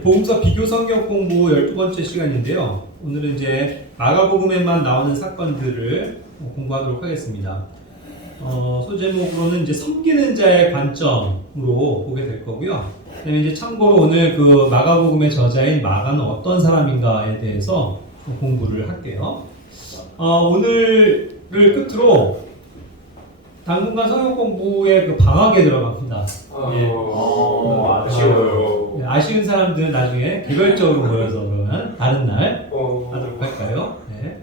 복음서 비교 성경 공부 12번째 시간인데요. 오늘은 이제 마가복음에만 나오는 사건들을 공부하도록 하겠습니다. 소제목으로는 이제 섬기는 자의 관점으로 보게 될 거고요. 그다음에 이제 참고로 오늘 그 마가복음의 저자인 마가는 어떤 사람인가에 대해서 공부를 할게요. 오늘을 끝으로 당분간 성경 공부의 그 방학에 들어갑니다. 아쉬워요. 아쉬운 사람들은 나중에 개별적으로 모여서 그러면 다른 날 하도록 할까요? 네.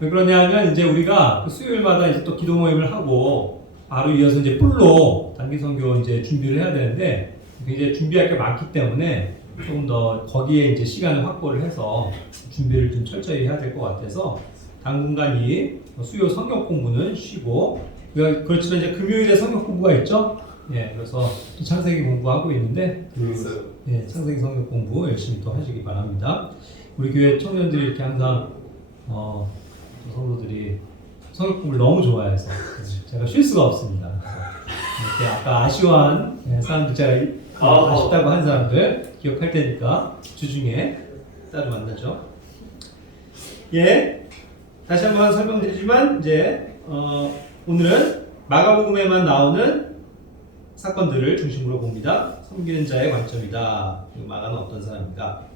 왜 그러냐면 이제 우리가 수요일마다 이제 또 기도 모임을 하고 바로 이어서 이제 뿔로 단기 선교 이제 준비를 해야 되는데 이제 준비할 게 많기 때문에 조금 더 거기에 이제 시간을 확보를 해서 준비를 좀 철저히 해야 될 것 같아서 당분간 이 수요 성경 공부는 쉬고 그렇지만 이제 금요일에 성경 공부가 있죠. 예, 그래서 창세기 공부하고 있는데 창세기 성경 공부 열심히 또 하시기 바랍니다. 우리 교회 청년들이 이렇게 항상 성도들이 성경 공부를 너무 좋아해서 제가 쉴 수가 없습니다. 이렇게 아까 아쉬워한 사람들 제가 아쉽다고 한 사람들 기억할 테니까 주중에 따로 만나죠. 예, 다시 한번 설명드리지만 이제 오늘은 마가복음에만 나오는 사건들을 중심으로 봅니다. 섬기는 자의 관점이다. 마가는 어떤 사람인가?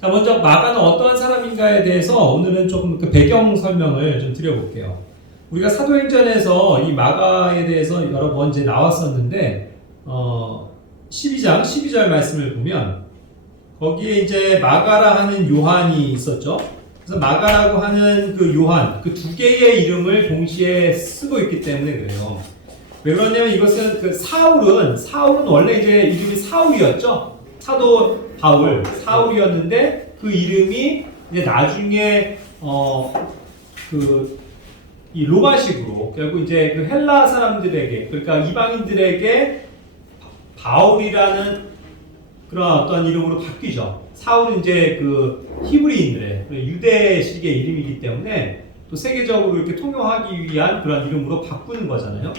자, 먼저 마가는 어떠한 사람인가에 대해서 오늘은 조금 그 배경 설명을 좀 드려볼게요. 우리가 사도행전에서 이 마가에 대해서 여러 번 이제 나왔었는데 12장 12절 말씀을 보면 거기에 이제 마가라 하는 요한이 있었죠. 그래서 마가라고 하는 그 요한, 그 두 개의 이름을 동시에 쓰고 있기 때문에 그래요. 왜 그러냐면 이것은 그 사울은 원래 이제 이름이 사울이었죠. 사도 바울, 사울이었는데 그 이름이 이제 나중에 이 로마식으로 결국 이제 그 헬라 사람들에게 그러니까 이방인들에게 바울이라는 그런 어떤 이름으로 바뀌죠. 사울은 이제 그 히브리인들의 유대식의 이름이기 때문에 또 세계적으로 이렇게 통용하기 위한 그런 이름으로 바꾸는 거잖아요.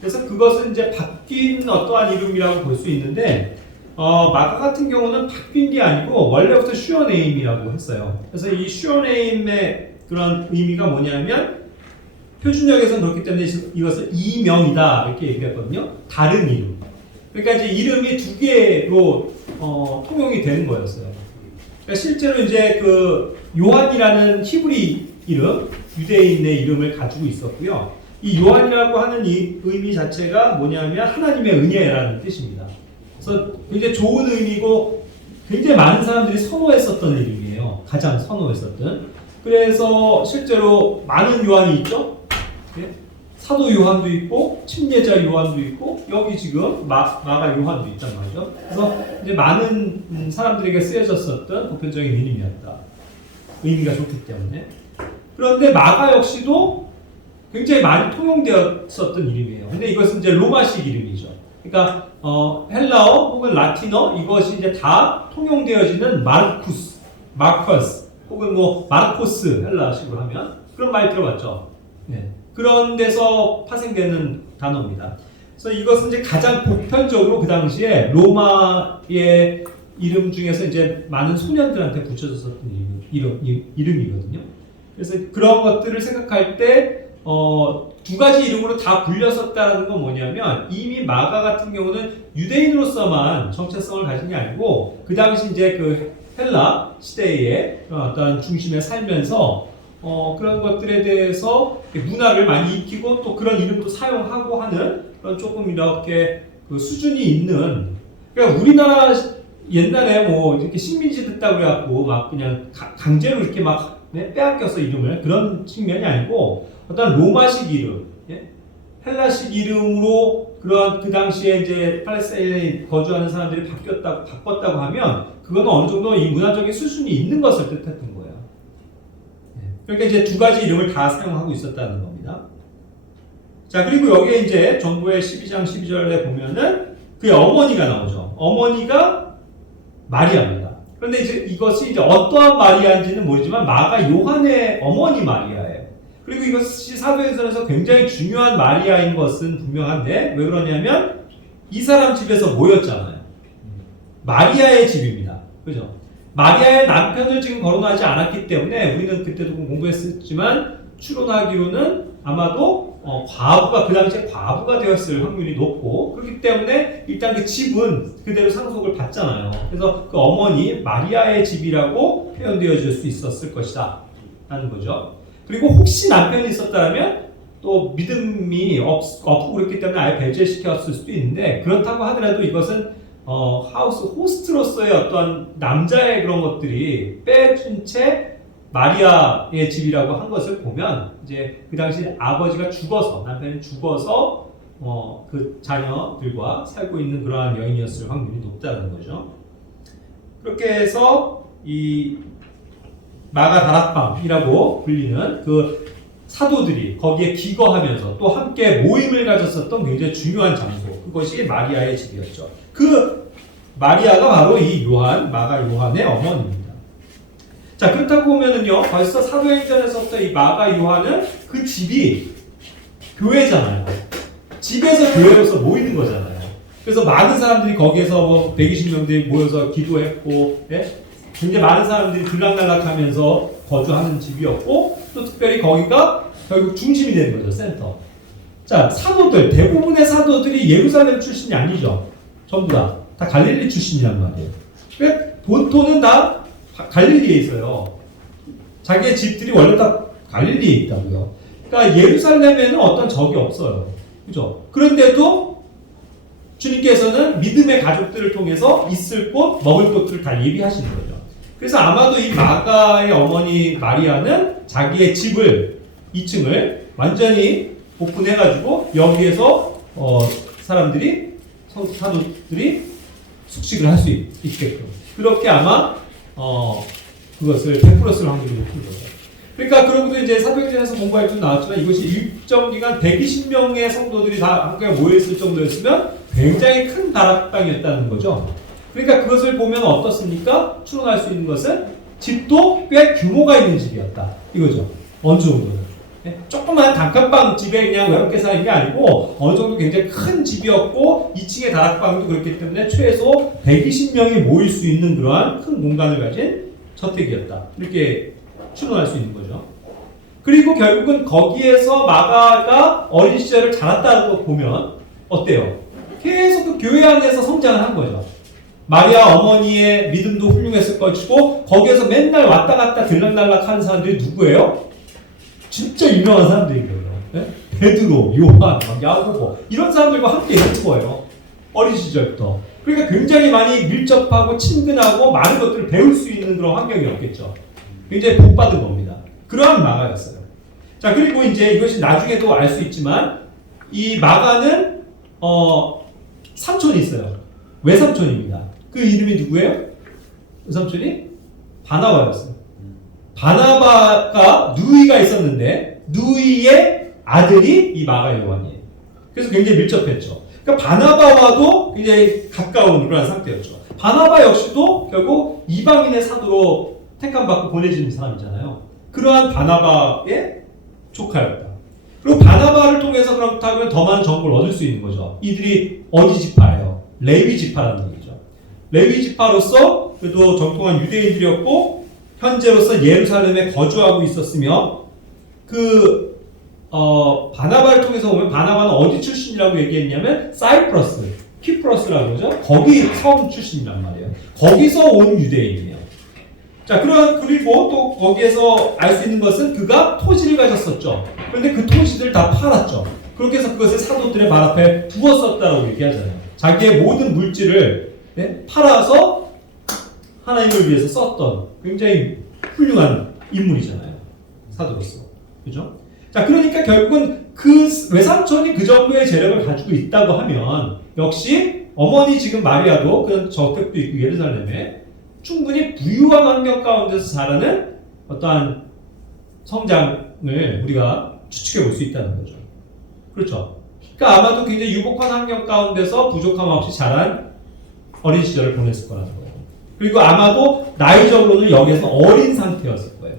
그래서 그것은 이제 바뀐 어떠한 이름이라고 볼 수 있는데 마가 같은 경우는 바뀐 게 아니고 원래부터 슈어네임이라고 했어요. 그래서 이 슈어네임의 그런 의미가 뭐냐면 표준역에서는 그렇기 때문에 이것을 이명이다 이렇게 얘기했거든요. 다른 이름. 그러니까 이제 이름이 두 개로 통용이 되는 거였어요. 그러니까 실제로 이제 그 요한이라는 히브리 이름, 유대인의 이름을 가지고 있었고요. 이 요한이라고 하는 이 의미 자체가 뭐냐면 하나님의 은혜라는 뜻입니다. 그래서 굉장히 좋은 의미고 굉장히 많은 사람들이 선호했었던 이름이에요. 가장 선호했었던. 그래서 실제로 많은 요한이 있죠. 사도 요한도 있고 침례자 요한도 있고 여기 지금 마가 요한도 있단 말이죠. 그래서 이제 많은 사람들에게 쓰여졌었던 보편적인 이름이었다. 의미가 좋기 때문에. 그런데 마가 역시도 굉장히 많이 통용되었었던 이름이에요. 근데 이것은 이제 로마식 이름이죠. 그러니까 헬라어 혹은 라틴어 이것이 이제 다 통용되어지는 마르커스 혹은 뭐 마르코스 헬라식으로 하면 그런 말 들어봤죠. 네. 그런 데서 파생되는 단어입니다. 그래서 이것은 이제 가장 보편적으로 그 당시에 로마의 이름 중에서 이제 많은 소년들한테 붙여졌었던 이름이거든요. 그래서 그런 것들을 생각할 때 두 가지 이름으로 다 불렸었다는 건 뭐냐면 이미 마가 같은 경우는 유대인으로서만 정체성을 가진 게 아니고 그 당시 이제 그 헬라 시대의 어떤 중심에 살면서 그런 것들에 대해서 문화를 많이 익히고 또 그런 이름도 사용하고 하는 그런 조금 이렇게 그 수준이 있는 그러니까 우리나라 옛날에 뭐 이렇게 식민지 듣다 그래갖고 막 그냥 강제로 이렇게 막 빼앗겨서 이름을 그런 측면이 아니고 어떤 로마식 이름, 헬라식 이름으로 그런 그 당시에 이제 팔레스타인에 거주하는 사람들이 바꿨다고 하면 그건 어느 정도 이 문화적인 수준이 있는 것을 뜻했던 거예요. 그러니까 이제 두 가지 이름을 다 사용하고 있었다는 겁니다. 자, 그리고 여기에 이제 전부의 12장 12절에 보면은 그의 어머니가 나오죠. 어머니가 마리아입니다. 그런데 이제 이것이 이제 어떠한 마리아인지는 모르지만 마가 요한의 어머니 마리아예요. 그리고 이것이 사도행전에서 굉장히 중요한 마리아인 것은 분명한데 왜 그러냐면 이 사람 집에서 모였잖아요. 마리아의 집입니다. 그죠? 마리아의 남편을 지금 거론하지 않았기 때문에 우리는 그때도 공부했었지만 추론하기로는 아마도 과부가 그 당시에 과부가 되었을 확률이 높고 그렇기 때문에 일단 그 집은 그대로 상속을 받잖아요. 그래서 그 어머니 마리아의 집이라고 표현되어질 수 있었을 것이다 라는 거죠. 그리고 혹시 남편이 있었다면 또 믿음이 없고 그렇기 때문에 아예 배제시켰을 수도 있는데 그렇다고 하더라도 이것은 하우스 호스트로서의 어떤 남자의 그런 것들이 빼준 채 마리아의 집이라고 한 것을 보면 이제 그 당시 아버지가 죽어서 남편이 죽어서 그 자녀들과 살고 있는 그러한 여인이었을 확률이 높다는 거죠. 그렇게 해서 이 마가 다락방이라고 불리는 그 사도들이 거기에 기거하면서 또 함께 모임을 가졌었던 굉장히 중요한 장소 그것이 마리아의 집이었죠. 그 마리아가 바로 이 마가 요한의 어머니입니다. 자 그렇다고 보면은요 벌써 사도행전에서부터 이 마가 요한은 그 집이 교회잖아요. 집에서 교회로서 모이는 거잖아요. 그래서 많은 사람들이 거기에서 120명들이 모여서 기도했고 굉장히 많은 사람들이 들락날락하면서 거주하는 집이었고 또 특별히 거기가 결국 중심이 되는 거죠. 센터. 자 사도들 대부분의 사도들이 예루살렘 출신이 아니죠. 전부 다 갈릴리 출신이란 말이에요. 그러니까 본토는 다 갈릴리에 있어요. 자기의 집들이 원래 다 갈릴리에 있다고요. 그러니까 예루살렘에는 어떤 적이 없어요. 그죠? 그런데도 주님께서는 믿음의 가족들을 통해서 있을 곳, 먹을 곳들을 다 예비하시는 거죠. 그래서 아마도 이 마가의 어머니 마리아는 자기의 집을 2층을 완전히 오픈해가지고 여기에서 사람들이 사도들이 숙식을 할 수 있게끔 그렇게 아마 그것을 베풀었을 확률이 높은 거죠. 그러니까 그러고도 이제 사도행전에서 공부할 때 나왔지만 이것이 일정 기간 120명의 성도들이 다 함께 모여있을 정도였으면 굉장히 큰 다락방이었다는 거죠. 그러니까 그것을 보면 어떻습니까? 추론할 수 있는 것은 집도 꽤 규모가 있는 집이었다. 이거죠. 어느 정도는. 조그만 단칸방 집에 그냥 외롭게 사는 게 아니고 어느 정도 굉장히 큰 집이었고 2층의 다락방도 그렇기 때문에 최소 120명이 모일 수 있는 그러한 큰 공간을 가진 저택이었다. 이렇게 추론할 수 있는 거죠. 그리고 결국은 거기에서 마가가 어린 시절을 자랐다고 보면 어때요? 계속 그 교회 안에서 성장을 한 거죠. 마리아 어머니의 믿음도 훌륭했을 것이고 거기에서 맨날 왔다 갔다 들락날락 하는 사람들이 누구예요? 진짜 유명한 사람들인 거예요. 네? 베드로, 요한, 야고보 이런 사람들과 함께 있는 거예요. 어린 시절부터. 그러니까 굉장히 많이 밀접하고 친근하고 많은 것들을 배울 수 있는 그런 환경이었겠죠. 굉장히 복받은 겁니다. 그러한 마가였어요. 자 그리고 이제 이것이 나중에도 알 수 있지만 이 마가는 삼촌이 있어요. 외삼촌입니다. 그 이름이 누구예요? 외삼촌이 바나바였어요. 바나바가 누이가 있었는데 누이의 아들이 이 마가 요한이에요. 그래서 굉장히 밀접했죠. 그러니까 바나바와도 굉장히 가까운 그런 상태였죠. 바나바 역시도 결국 이방인의 사도로 택함받고 보내지는 사람이잖아요. 그러한 바나바의 조카였다. 그리고 바나바를 통해서 그렇다면 더 많은 정보를 얻을 수 있는 거죠. 이들이 어디 지파예요? 레위 지파라는 얘기죠. 레위 지파로서 그래도 정통한 유대인들이었고 현재로서 예루살렘에 거주하고 있었으며 바나바를 통해서 보면 바나바는 어디 출신이라고 얘기했냐면 사이프러스, 키프러스라고 하죠. 거기 섬 출신이란 말이에요. 거기서 온 유대인이에요. 자, 그리고 또 거기에서 알 수 있는 것은 그가 토지를 가졌었죠. 그런데 그 토지들을 다 팔았죠. 그렇게 해서 그것을 사도들의 발 앞에 두었었다고 얘기하잖아요. 자기의 모든 물질을 팔아서 하나님을 위해서 썼던 굉장히 훌륭한 인물이잖아요. 사도로서. 그죠? 자, 그러니까 결국은 그 외삼촌이 그 정도의 재력을 가지고 있다고 하면 역시 어머니 지금 마리아도 그런 저택도 있고 예루살렘에 충분히 부유한 환경 가운데서 자라는 어떠한 성장을 우리가 추측해 볼 수 있다는 거죠. 그렇죠? 그러니까 아마도 굉장히 유복한 환경 가운데서 부족함 없이 자란 어린 시절을 보냈을 거라는 거예요. 그리고 아마도 나이적으로는 여기에서 어린 상태였을 거예요.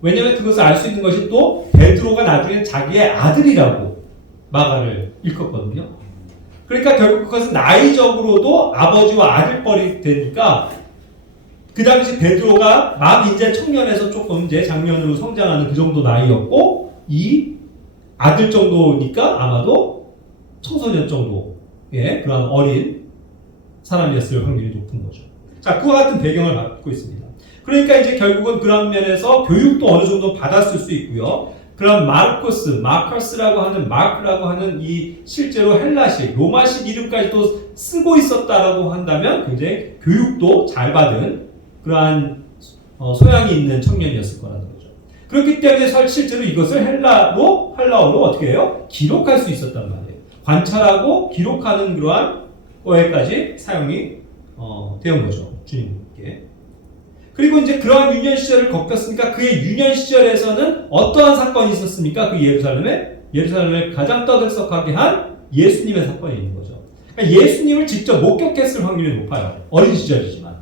왜냐하면 그것을 알 수 있는 것이 또 베드로가 나중에 자기의 아들이라고 마가를 일컫거든요. 그러니까 결국 그것은 나이적으로도 아버지와 아들뻘이 되니까 그 당시 베드로가 막 이제 청년에서 조금 이제 장년으로 성장하는 그 정도 나이였고 이 아들 정도니까 아마도 청소년 정도의 그런 어린 사람이었을 확률이 높은 거죠. 자, 그와 같은 배경을 갖고 있습니다. 그러니까 이제 결국은 그런 면에서 교육도 어느 정도 받았을 수 있고요. 그런 마커스라고 하는 마크라고 하는 이 실제로 헬라식, 로마식 이름까지도 쓰고 있었다라고 한다면 굉장히 교육도 잘 받은 그러한 소양이 있는 청년이었을 거라는 거죠. 그렇기 때문에 실제로 이것을 헬라어로 어떻게 해요? 기록할 수 있었단 말이에요. 관찰하고 기록하는 그러한 거에까지 사용이 되는 거죠. 주님께. 그리고 이제 그러한 유년 시절을 겪었으니까 그의 유년 시절에서는 어떠한 사건이 있었습니까? 그 예루살렘을 가장 떠들썩하게 한 예수님의 사건이 있는 거죠. 그러니까 예수님을 직접 목격했을 확률이 높아요. 어린 시절이지만.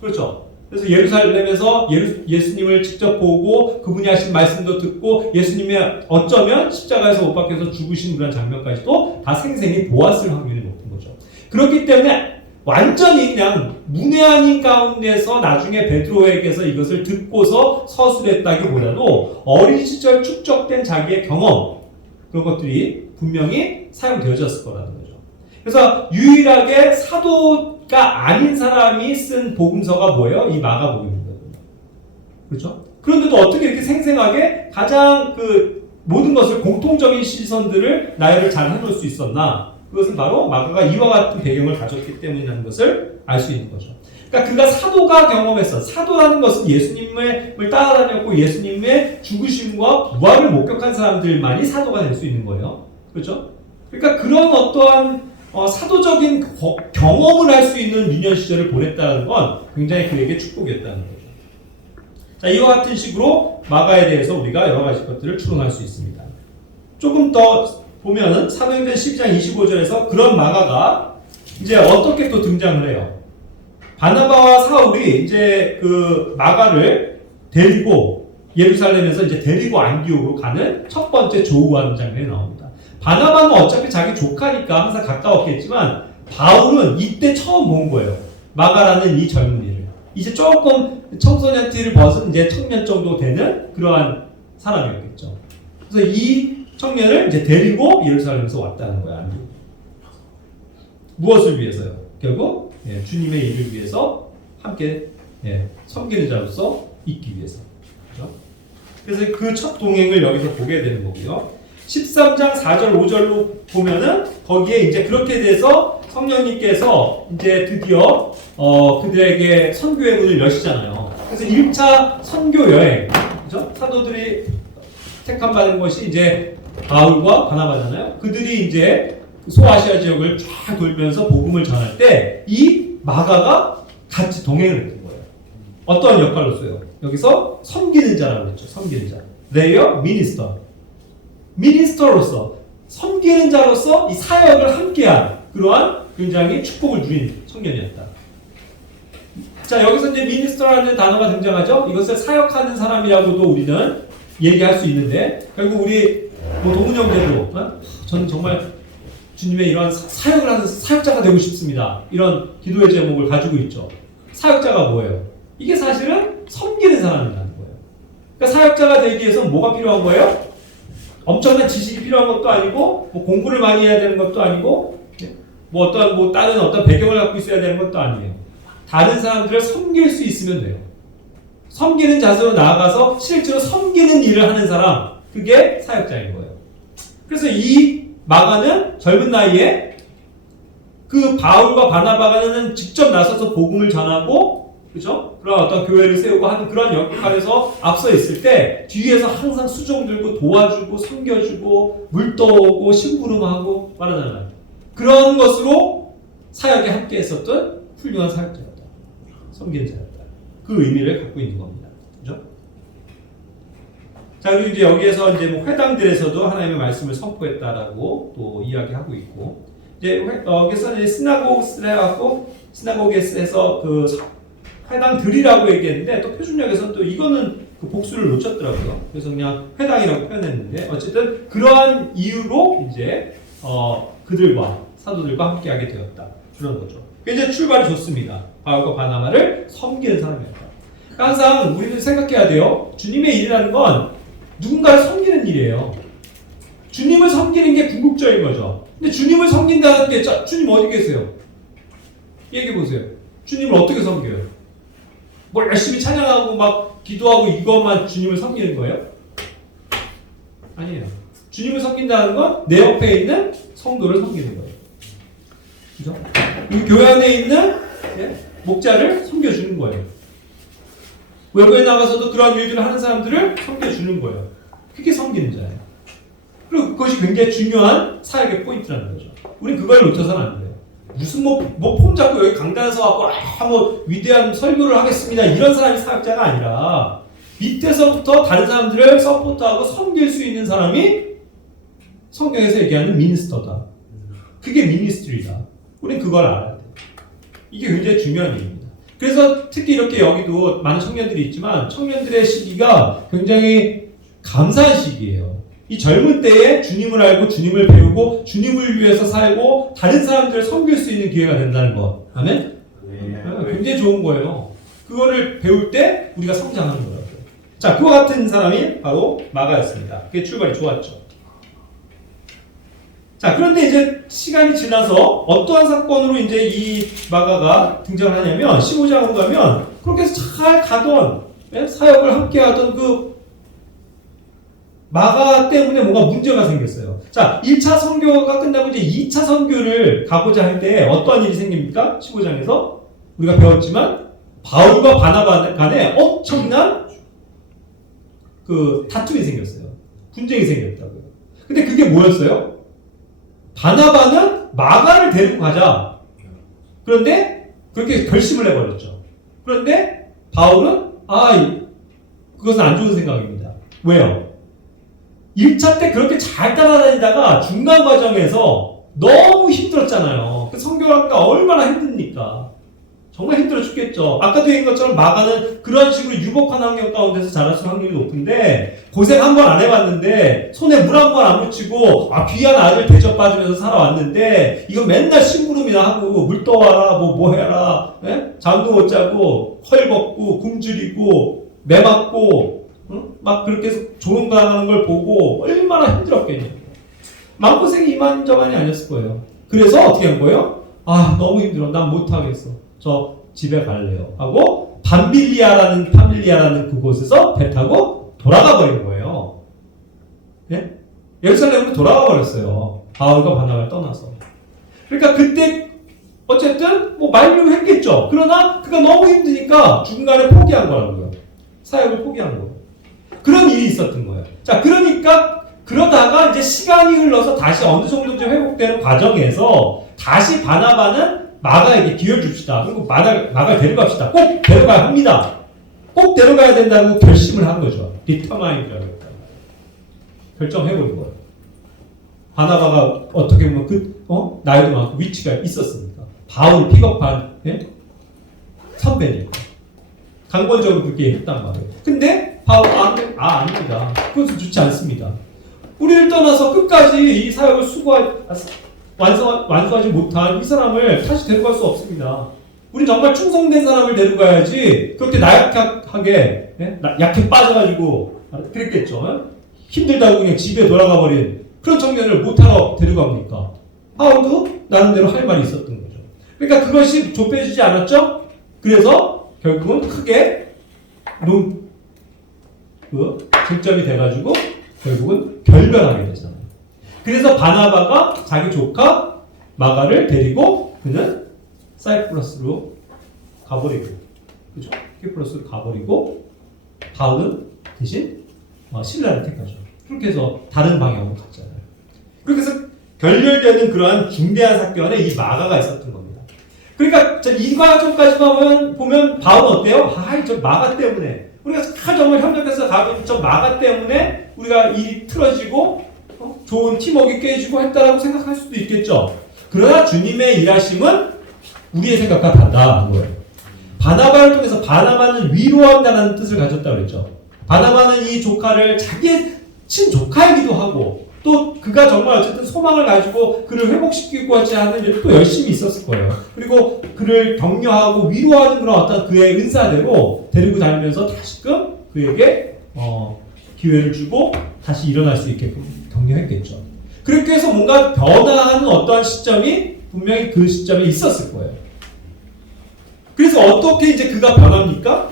그렇죠? 그래서 예루살렘에서 예수님을 직접 보고 그분이 하신 말씀도 듣고 예수님의 어쩌면 십자가에서 못 박혀서 죽으신 그런 장면까지도 다 생생히 보았을 확률이 높은 거죠. 그렇기 때문에 완전히 그냥 문외한인 가운데서 나중에 베드로에게서 이것을 듣고서 서술했다기보다도 어린 시절 축적된 자기의 경험 그런 것들이 분명히 사용되어졌을 거라는 거죠. 그래서 유일하게 사도가 아닌 사람이 쓴 복음서가 뭐예요? 이 마가복음이거든요. 그렇죠? 그런데도 어떻게 이렇게 생생하게 가장 그 모든 것을 공통적인 시선들을 나열을 잘 해놓을 수 있었나? 그것은 바로 마가가 이와 같은 배경을 가졌기 때문이라는 것을 알 수 있는 거죠. 그러니까 그가 사도가 경험했어. 사도라는 것은 예수님을 따라다녔고 예수님의 죽으심과 부활을 목격한 사람들만이 사도가 될 수 있는 거예요. 그렇죠? 그러니까 그런 어떠한 사도적인 경험을 할 수 있는 유년 시절을 보냈다는 건 굉장히 그에게 축복이었다는 거죠. 자, 이와 같은 식으로 마가에 대해서 우리가 여러 가지 것들을 추론할 수 있습니다. 조금 더 보면은 사도행전 12장 25절에서 그런 마가가 이제 어떻게 또 등장을 해요. 바나바와 사울이 이제 그 마가를 데리고 예루살렘에서 이제 데리고 안디옥으로 가는 첫 번째 조우하는 장면이 나옵니다. 바나바는 어차피 자기 조카니까 항상 가까웠겠지만 바울은 이때 처음 본 거예요. 마가라는 이 젊은이를. 이제 조금 청소년 티를 벗은 이제 청년 정도 되는 그러한 사람이었겠죠. 그래서 이 청년을 이제 데리고 예루살렘에서 왔다는 거야. 안디옥. 무엇을 위해서요? 결국 주님의 일을 위해서 함께 섬기는 자로서 있기 위해서. 그렇죠? 그래서 그 첫 동행을 여기서 보게 되는 거고요. 13장 4절 5절로 보면은 거기에 이제 그렇게 돼서 성령님께서 이제 드디어 그들에게 선교의 문을 여시잖아요. 그래서 1차 선교 여행, 그렇죠? 사도들이 택함 받은 것이 이제 바울과 바나바잖아요. 그들이 이제 소아시아 지역을 쫙 돌면서 복음을 전할 때 이 마가가 같이 동행을 했던 거예요. 어떠한 역할로서요? 여기서 섬기는 자라고 했죠. 섬기는 자. Their minister. 미니스터로서 섬기는 자로서 이 사역을 함께한 그러한 굉장히 축복을 누린 청년이었다. 자, 여기서 이제 미니스터라는 단어가 등장하죠. 이것을 사역하는 사람이라고도 우리는 얘기할 수 있는데 결국 우리 동훈 형제도 저는 정말 주님의 이러한 사역을 하는 사역자가 되고 싶습니다. 이런 기도의 제목을 가지고 있죠. 사역자가 뭐예요? 이게 사실은 섬기는 사람이라는 거예요. 그러니까 사역자가 되기 위해서 뭐가 필요한 거예요? 엄청난 지식이 필요한 것도 아니고 뭐 공부를 많이 해야 되는 것도 아니고 뭐 다른 어떤 배경을 갖고 있어야 되는 것도 아니에요. 다른 사람들을 섬길 수 있으면 돼요. 섬기는 자세로 나아가서 실제로 섬기는 일을 하는 사람, 그게 사역자인 거예요. 그래서 이 마가는 젊은 나이에 그 바울과 바나바가는 직접 나서서 복음을 전하고, 그죠? 그런 어떤 교회를 세우고 하는 그런 역할에서 앞서 있을 때 뒤에서 항상 수종 들고 도와주고 섬겨주고 물 떠오고 심부름하고 말하잖아요. 그런 것으로 사역에 함께 했었던 훌륭한 사역자였다. 섬기는 자였다. 그 의미를 갖고 있는 겁니다. 그죠? 자, 그리고 이제 여기에서 이제 뭐 회당들에서도 하나님의 말씀을 선포했다라고 또 이야기하고 있고, 이제 여기서 이제 시나고그스를 해갖고 시나고그에서 그 회당들이라고 얘기했는데 또 표준역에서 또 이거는 그 복수를 놓쳤더라고요. 그래서 그냥 회당이라고 표현했는데 어쨌든 그러한 이유로 이제 그들과 사도들과 함께하게 되었다. 그런 거죠. 이제 출발이 좋습니다. 바울과 바나바를 섬기는 사람이었다. 항상 우리는 생각해야 돼요. 주님의 일이라는 건 누군가를 섬기는 일이에요. 주님을 섬기는 게 궁극적인 거죠. 근데 주님을 섬긴다는 게, 자, 주님 어디 계세요? 얘기해 보세요. 주님을 어떻게 섬겨요? 뭐 열심히 찬양하고 막 기도하고 이것만 주님을 섬기는 거예요? 아니에요. 주님을 섬긴다는 건 내 옆에 있는 성도를 섬기는 거예요. 그죠? 이 교회 안에 있는 목자를 섬겨주는 거예요. 외부에 나가서도 그러한 일들을 하는 사람들을 섬겨주는 거예요. 그게 섬기는 자예요. 그리고 그것이 굉장히 중요한 사역의 포인트라는 거죠. 우린 그걸 놓쳐서는 안 돼요. 무슨 폼 잡고 여기 강단에서 와서 뭐 위대한 설교를 하겠습니다. 이런 사람이 사역자가 아니라 밑에서부터 다른 사람들을 서포트하고 섬길 수 있는 사람이 성경에서 얘기하는 미니스터다. 그게 미니스트리다. 우린 그걸 알아야 돼요. 이게 굉장히 중요한 일입니다. 그래서 특히 이렇게 여기도 많은 청년들이 있지만 청년들의 시기가 굉장히 감사한 시기예요. 이 젊은 때에 주님을 알고 주님을 배우고 주님을 위해서 살고 다른 사람들을 섬길 수 있는 기회가 된다는 것. 아멘? 네. 굉장히 좋은 거예요. 그거를 배울 때 우리가 성장하는 거라고요. 자, 그와 같은 사람이 바로 마가였습니다. 그게 출발이 좋았죠. 자, 그런데 이제 시간이 지나서 어떠한 사건으로 이제 이 마가가 등장을 하냐면 15장으로 가면 그렇게 해서 잘 가던 사역을 함께 하던 그 마가 때문에 뭔가 문제가 생겼어요. 자, 1차 선교가 끝나고 이제 2차 선교를 가고자 할 때 어떠한 일이 생깁니까? 15장에서 우리가 배웠지만 바울과 바나바 간에 엄청난 그 다툼이 생겼어요. 분쟁이 생겼다고요. 근데 그게 뭐였어요? 바나바는 마가를 데리고 가자. 그런데 그렇게 결심을 해버렸죠. 그런데 바울은 그것은 안 좋은 생각입니다. 왜요? 1차 때 그렇게 잘 따라다니다가 중간 과정에서 너무 힘들었잖아요. 그 선교하기가 얼마나 힘듭니까? 정말 힘들어 죽겠죠. 아까도 얘기한 것처럼 마가는 그런 식으로 유복한 환경 가운데서 자랄 수 있는 확률이 높은데 고생 한 번 안 해봤는데 손에 물 한 번 안 묻히고 귀한 아들 대접받으면서 살아왔는데 이거 맨날 심부름이나 하고 물 떠와라 뭐 해라 잠도 못 자고 헐벗고 굶주리고 매 맞고 막 그렇게 해서 조롱당하는 걸 보고 얼마나 힘들었겠냐고. 마음고생이 이만저만이 아니었을 거예요. 그래서 어떻게 한 거예요? 너무 힘들어. 난 못하겠어. 저 집에 갈래요. 하고 파밀리아라는 그곳에서 배 타고 돌아가 버린 거예요. 예? 예루살렘으로 돌아가 버렸어요. 바울과 바나바를 떠나서. 그러니까 그때 어쨌든 뭐 만류했겠죠. 그러나 그가 너무 힘드니까 중간에 포기한 거라고요. 사역을 포기한 거예요. 그런 일이 있었던 거예요. 자, 그러다가 이제 시간이 흘러서 다시 어느 정도 좀 회복되는 과정에서 다시 바나바는 마가에게 기회를 줍시다. 그리고 마가를 데려갑시다. 꼭 데려가야 합니다. 꼭 데려가야 된다고 결심을 한 거죠. 디터마인이라고 했다. 결정해버린 거예요. 바나바가 어떻게 보면 나이도 많고 위치가 있었으니까. 바울 픽업한 선배니까. 강권적으로 그렇게 했단 말이에요. 근데 바울 아닙니다. 그것은 좋지 않습니다. 우리를 떠나서 끝까지 이 사역을 완수하지 못한 이 사람을 다시 데려갈 수 없습니다. 우리 정말 충성된 사람을 데려가야지 그렇게 나약하게 약해 빠져가지고 그랬겠죠. 힘들다고 그냥 집에 돌아가 버린 그런 청년을 못하러 데려갑니까? 바울도 나름대로 할 말이 있었던 거죠. 그러니까 그것이 좁혀지지 않았죠. 그래서 결국은 크게 쟁점이 돼가지고 결국은 결별하게 되잖아요. 그래서 바나바가 자기 조카 마가를 데리고 그는 사이프러스로 가버리고, 그죠? 사이프러스로 가버리고 바울은 대신 신라를 택하죠. 그렇게 해서 다른 방향으로 갔잖아요. 그렇게 해서 결렬되는 그러한 중대한 사건에 이 마가가 있었던 겁니다. 그러니까 이 과정까지만 보면 바울은 어때요? 저 마가 때문에 우리가 정말 협력해서 가고 저 마가 때문에 우리가 일이 틀어지고 좋은 팀워크가 깨지고 했다라고 생각할 수도 있겠죠. 그러나 주님의 일하심은 우리의 생각과 다르다는 거예요. 바나바를 통해서 바나바는 위로한다는 뜻을 가졌다고 그랬죠. 바나바는 이 조카를 자기의 친조카이기도 하고 또 그가 정말 어쨌든 소망을 가지고 그를 회복시키고자 하는 일을 또 열심히 있었을 거예요. 그리고 그를 격려하고 위로하는 그런 어떤 그의 은사대로 데리고 다니면서 다시금 그에게 기회를 주고 다시 일어날 수 있게끔 격려했겠죠. 그렇게 해서 뭔가 변화하는 어떠한 시점이 분명히 그 시점에 있었을 거예요. 그래서 어떻게 이제 그가 변합니까?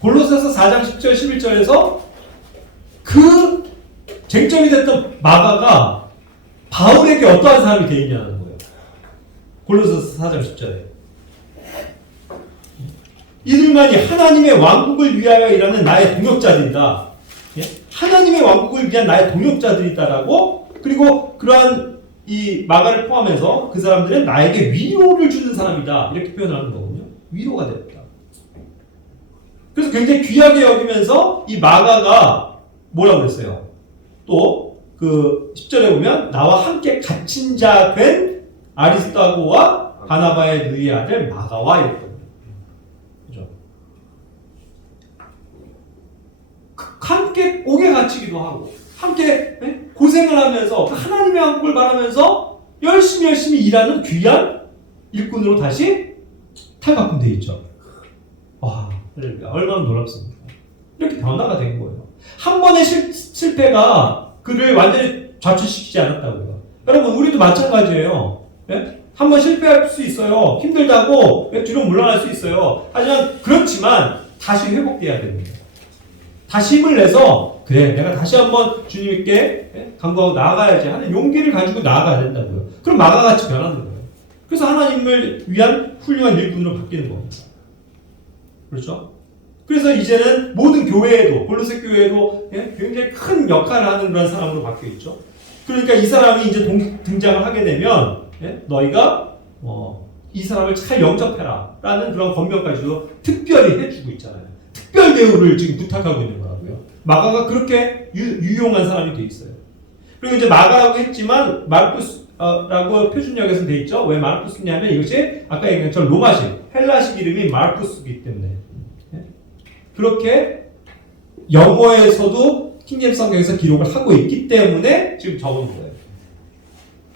골로새서 4장 10절 11절에서 그 쟁점이 됐던 마가가 바울에게 어떠한 사람이 되어 있냐는 거예요. 골로새서 4장 10절에 이들만이 하나님의 왕국을 위하여 일하는 나의 동역자들이다. 하나님의 왕국을 위한 나의 동역자들이다라고, 그리고 그러한 이 마가를 포함해서 그 사람들은 나에게 위로를 주는 사람이다, 이렇게 표현하는 거거든요. 위로가 됐다. 그래서 굉장히 귀하게 여기면서 이 마가가 뭐라고 그랬어요? 또 그 10절에 보면 나와 함께 갇힌 자 된 아리스타고와 바나바의 너희 아들 마가와 이랬거든요. 그죠? 함께 옥에 갇히기도 하고 함께 고생을 하면서 하나님의 왕국을 바라면서 열심히 일하는 귀한 일꾼으로 다시 탈바꿈되어 있죠. 와, 얼마나 놀랍습니까? 이렇게 변화가 된 거예요. 한 번의 실패가 그를 완전히 좌초시키지 않았다고요. 여러분, 우리도 마찬가지예요. 한 번 실패할 수 있어요. 힘들다고 뒤로 물러날 수 있어요. 하지만 그렇지만 다시 회복돼야 됩니다. 다시 힘을 내서 그래, 내가 다시 한번 주님께 간구하고 나아가야지 하는 용기를 가지고 나아가야 된다고요. 그럼 마가같이 변하는 거예요. 그래서 하나님을 위한 훌륭한 일꾼으로 바뀌는 겁니다. 그렇죠? 그래서 이제는 모든 교회에도, 골로새 교회에도 굉장히 큰 역할을 하는 그런 사람으로 바뀌어 있죠. 그러니까 이 사람이 이제 등장을 하게 되면 너희가 이 사람을 잘 영접해라 라는 그런 권면까지도 특별히 해주고 있잖아요. 특별 대우를 지금 부탁하고 있는 거라고요. 마가가 그렇게 유용한 사람이 돼 있어요. 그리고 이제 마가라고 했지만 마르쿠스라고 표준역에서 돼 있죠. 왜 마르쿠스냐면 이것이 아까 얘기한 것처럼 로마식, 헬라식 이름이 마르쿠스이기 때문에 그렇게 영어에서도 킹제임스 성경에서 기록을 하고 있기 때문에 지금 적은 거예요.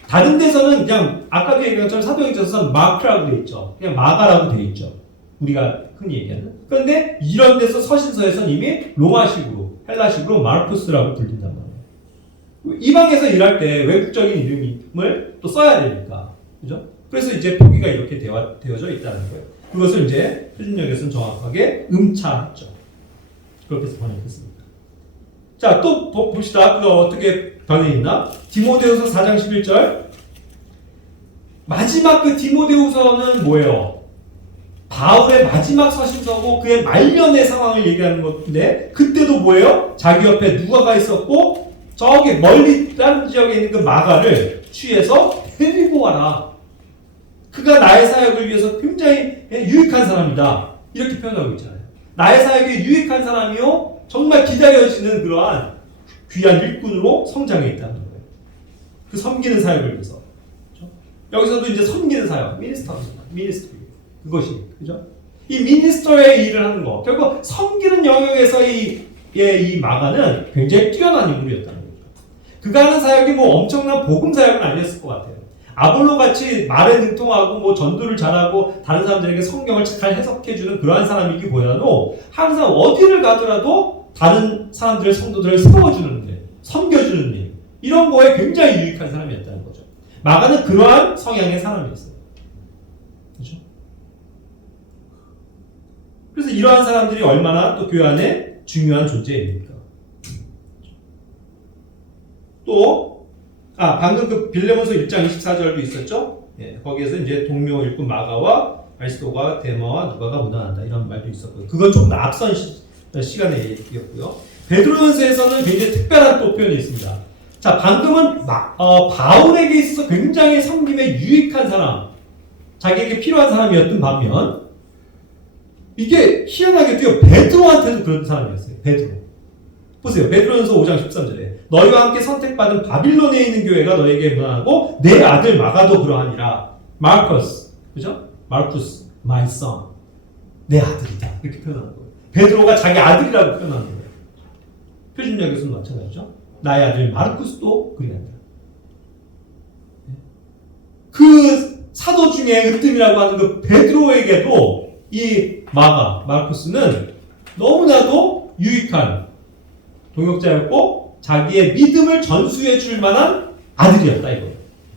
다른 데서는 그냥 아까도 얘기한 것처럼 사도행전에서는 마크라고 돼 있죠. 그냥 마가라고 돼 있죠. 우리가 흔히 얘기하는. 그런데 이런 데서 서신서에서는 이미 로마식으로, 헬라식으로 마르쿠스라고 불린단 말이에요. 이방에서 일할 때 외국적인 이름을 또 써야 되니까. 그죠? 그래서 이제 표기가 이렇게 되어져 있다는 거예요. 그것을 이제 표준역에서는 정확하게 음차했죠. 그렇게 해서 번역했습니다. 자, 또 봅시다. 그가 어떻게 변해 있나? 디모데후서 4장 11절. 마지막 그 디모데후서는 뭐예요? 바울의 마지막 서신서고 그의 말년의 상황을 얘기하는 건데, 그때도 뭐예요? 자기 옆에 누가가 있었고 저기 멀리 다른 지역에 있는 그 마가를 취해서 데리고 와라. 그가 나의 사역을 위해서 굉장히 유익한 사람이다. 이렇게 표현하고 있잖아요. 나의 사역에 유익한 사람이요, 정말 기다려지는 그러한 귀한 일꾼으로 성장해 있다는 거예요. 그 섬기는 사역을 위해서. 그렇죠? 여기서도 이제 섬기는 사역, 미니스터입니다. 미니스트리. 그것이, 그죠? 이 미니스터의 일을 하는 거. 결국 섬기는 영역에서의 이 마가는 굉장히 뛰어난 인물이었다는 거죠. 그가 하는 사역이 뭐 엄청난 복음 사역은 아니었을 것 같아요. 아볼로 같이 말에 능통하고 뭐 전도를 잘하고 다른 사람들에게 성경을 잘 해석해주는 그러한 사람이기보다도 항상 어디를 가더라도 다른 사람들의 성도들을 세워주는 일, 섬겨주는 일, 이런 거에 굉장히 유익한 사람이었다는 거죠. 마가는 그러한 성향의 사람이었어요. 그렇죠? 그래서 이러한 사람들이 얼마나 또 교회 안에 중요한 존재입니까? 또 방금 그 빌레몬서 1장 24절도 있었죠? 예, 거기에서 이제 동료 일꾼 마가와 아리스토가 데마와 누가가 무난한다 이런 말도 있었고요. 그건 조금 더 앞선 시간의 얘기였고요. 베드로전서에서는 굉장히 특별한 또 표현이 있습니다. 자, 방금은 바울에게 있어서 굉장히 섬김에 유익한 사람, 자기에게 필요한 사람이었던 반면 이게 희한하게도요, 베드로한테도 그런 사람이었어요. 베드로. 보세요. 베드로전서 5장 13절에 너희와 함께 선택받은 바빌론에 있는 교회가 너에게 무난하고 내 아들 마가도 그러하니라. 마르쿠스, 그죠? 마르쿠스, my son, 내 아들이다. 이렇게 표현하는 거예요. 베드로가 자기 아들이라고 표현하는 거예요. 표준역에서는 마찬가지죠. 나의 아들 마르쿠스도 그리한다. 그 사도 중에 으뜸이라고 하는 그 베드로에게도 이 마르쿠스는 너무나도 유익한 동역자였고 자기의 믿음을 전수해 줄 만한 아들이었다 이거.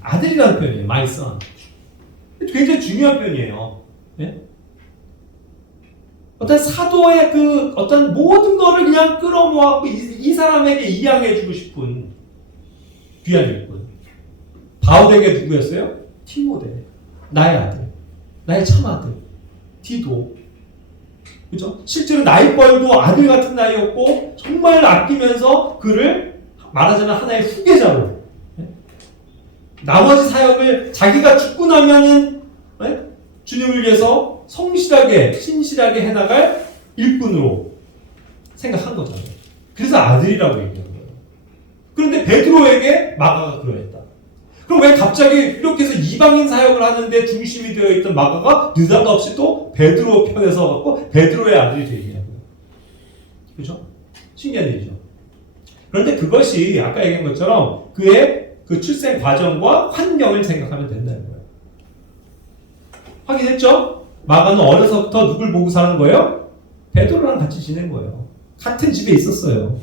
아들이라는 표현이에요. my son. 굉장히 중요한 표현이에요. 네? 어떤 사도의 그 어떤 모든 거를 그냥 끌어모아고 이 사람에게 이양해주고 싶은 귀한 일꾼. 바울에게 누구였어요? 티모데. 나의 아들. 나의 참아들. 디도. 그죠? 실제로 나이뻘도 아들 같은 나이였고 정말 아끼면서 그를 말하자면 하나의 후계자로 나머지 사역을 자기가 죽고 나면은 주님을 위해서 성실하게 신실하게 해나갈 일꾼으로 생각한 거잖아요. 그래서 아들이라고 얘기한 거예요. 그런데 베드로에게 마가가 그러했다. 그럼 왜 갑자기 이렇게 해서 이방인 사역을 하는데 중심이 되어 있던 마가가 느닷없이 또 베드로 편에 서갖고 베드로의 아들이 되냐고요. 그죠? 신기한 일이죠. 그런데 그것이 아까 얘기한 것처럼 그의 그 출생 과정과 환경을 생각하면 된다는 거예요. 확인했죠? 마가는 어려서부터 누굴 보고 사는 거예요? 베드로랑 같이 지낸 거예요. 같은 집에 있었어요.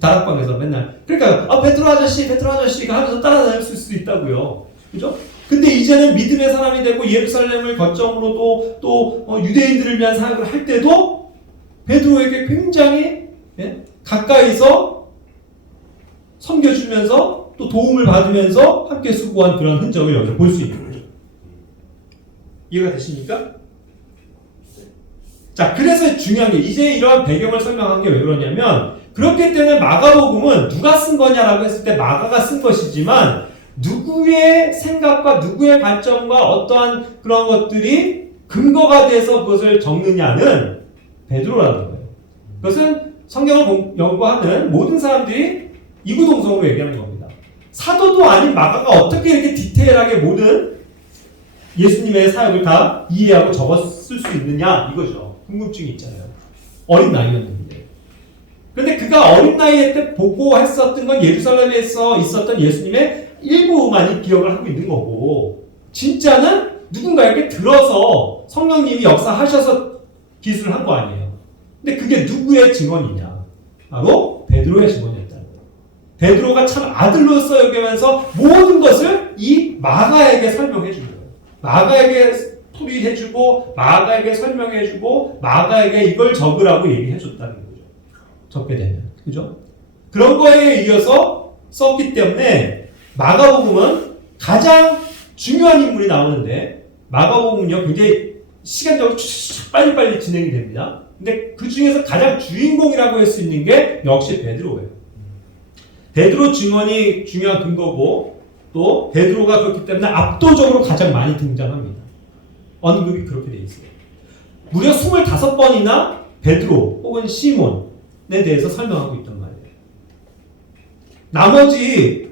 다락방에서 맨날. 그러니까 베드로 아저씨가 하면서 따라다닐 수 있다고요. 그죠? 근데 이제는 믿음의 사람이 되고 예루살렘을 거점으로 또 유대인들을 위한 사역을 할 때도 베드로에게 굉장히 가까이서 섬겨주면서 또 도움을 받으면서 함께 수고한 그런 흔적을 여기서 볼 수 있는 거죠. 이해가 되십니까? 자, 그래서 중요한 게 이제 이러한 배경을 설명한 게 왜 그러냐면 그렇기 때문에 마가복음은 누가 쓴 거냐라고 했을 때 마가가 쓴 것이지만 누구의 생각과 누구의 관점과 어떠한 그런 것들이 근거가 돼서 그것을 적느냐는 베드로라는 거예요. 그것은 성경을 연구하는 모든 사람들이 이구동성으로 얘기하는 겁니다. 사도도 아닌 마가가 어떻게 이렇게 디테일하게 모든 예수님의 사역을 다 이해하고 적었을 수 있느냐 이거죠. 궁금증이 있잖아요. 어린 나이였는데. 그런데 그가 어린 나이에 때 보고 했었던 건 예루살렘에서 있었던 예수님의 일부만이 기억을 하고 있는 거고 진짜는 누군가에게 들어서 성령님이 역사하셔서 기술을 한 거 아니에요. 근데 그게 누구의 증언이냐? 바로 베드로의 증언이었다는 거예요. 베드로가 참 아들로서 여기면서 모든 것을 이 마가에게 설명해 준 거예요. 마가에게 풀이해주고 마가에게 설명해주고 마가에게 이걸 적으라고 얘기해줬다는 거죠. 적게 되면. 그죠? 그런 거에 이어서 썼기 때문에 마가복음은 가장 중요한 인물이 나오는데 마가복음은요 굉장히 시간적으로 빨리빨리 진행이 됩니다. 근데 그 중에서 가장 주인공이라고 할 수 있는 게 역시 베드로예요. 베드로 증언이 중요한 근거고 또 베드로가 그렇기 때문에 압도적으로 가장 많이 등장합니다. 언급이 그렇게 돼 있어요. 무려 25번이나 베드로 혹은 시몬에 대해서 설명하고 있단 말이에요. 나머지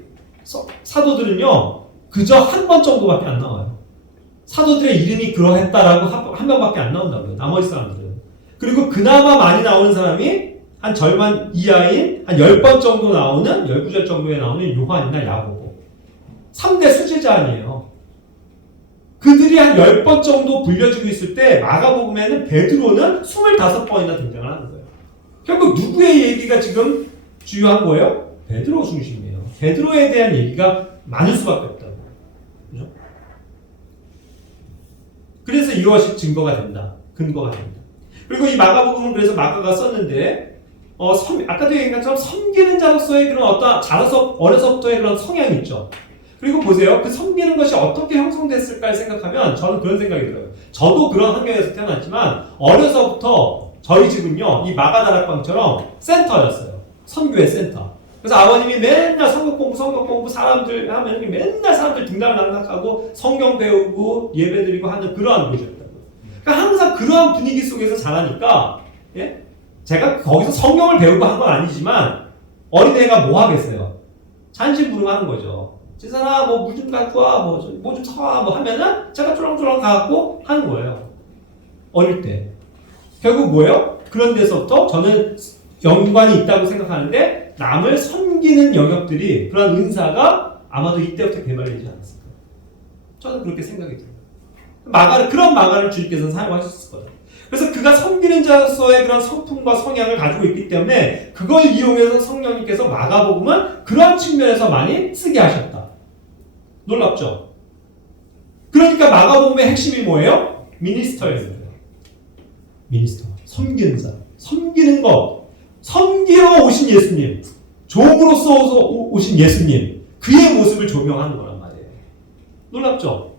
사도들은요 그저 한 번 정도밖에 안 나와요. 사도들의 이름이 그러했다라고 한 명밖에 안 나온다고요. 나머지 사람들은. 그리고 그나마 많이 나오는 사람이 한 절반 이하인 한 10번 정도 나오는 19절 정도에 나오는 요한이나 야고보 3대 수제자 아니에요. 그들이 한 10번 정도 불려지고 있을 때 마가복음에는 베드로는 25번이나 등장을 하는 거예요. 결국 누구의 얘기가 지금 주요한 거예요? 베드로 중심이에요. 베드로에 대한 얘기가 많을 수밖에 없다고. 그죠? 그래서 이것이 증거가 된다. 근거가 된다. 그리고 이 마가복음은 그래서 마가가 썼는데 아까도 얘기한 것처럼 섬기는 자로서의 그런 어려서부터의 그런 성향이 있죠. 그리고 보세요. 그 섬기는 것이 어떻게 형성됐을까 생각하면 저는 그런 생각이 들어요. 저도 그런 환경에서 태어났지만 어려서부터 저희 집은요. 이 마가다락방처럼 센터였어요. 선교의 센터. 그래서 아버님이 맨날 성경 공부 사람들 하면 맨날 사람들 등락낙낙하고 성경 배우고 예배드리고 하는 그러한 곳이었다고요. 그러니까 항상 그러한 분위기 속에서 자라니까 제가 거기서 성경을 배우고 한 건 아니지만 어린애가 뭐 하겠어요? 잔심부름하는 거죠. 지선아 뭐 물 좀 갖고 와, 뭐 좀 사와 뭐 하면은 제가 쫄랑쫄랑 가갖고 하는 거예요. 어릴 때. 결국 뭐예요? 그런 데서부터 저는 연관이 있다고 생각하는데 남을 섬기는 영역들이 그런 은사가 아마도 이때부터 개발되지 않았을까. 저는 그렇게 생각이 들어요. 그런 마가를 주님께서는 사용하셨을 거다. 그래서 그가 섬기는 자로서의 그런 성품과 성향을 가지고 있기 때문에 그걸 이용해서 성령님께서 마가복음은 그런 측면에서 많이 쓰게 하셨다. 놀랍죠? 그러니까 마가복음의 핵심이 뭐예요? 미니스터예요. 미니스터. 섬기는 사람. 섬기는 것. 섬기러 오신 예수님. 종으로서 오신 예수님. 그의 모습을 조명하는 거란 말이에요. 놀랍죠?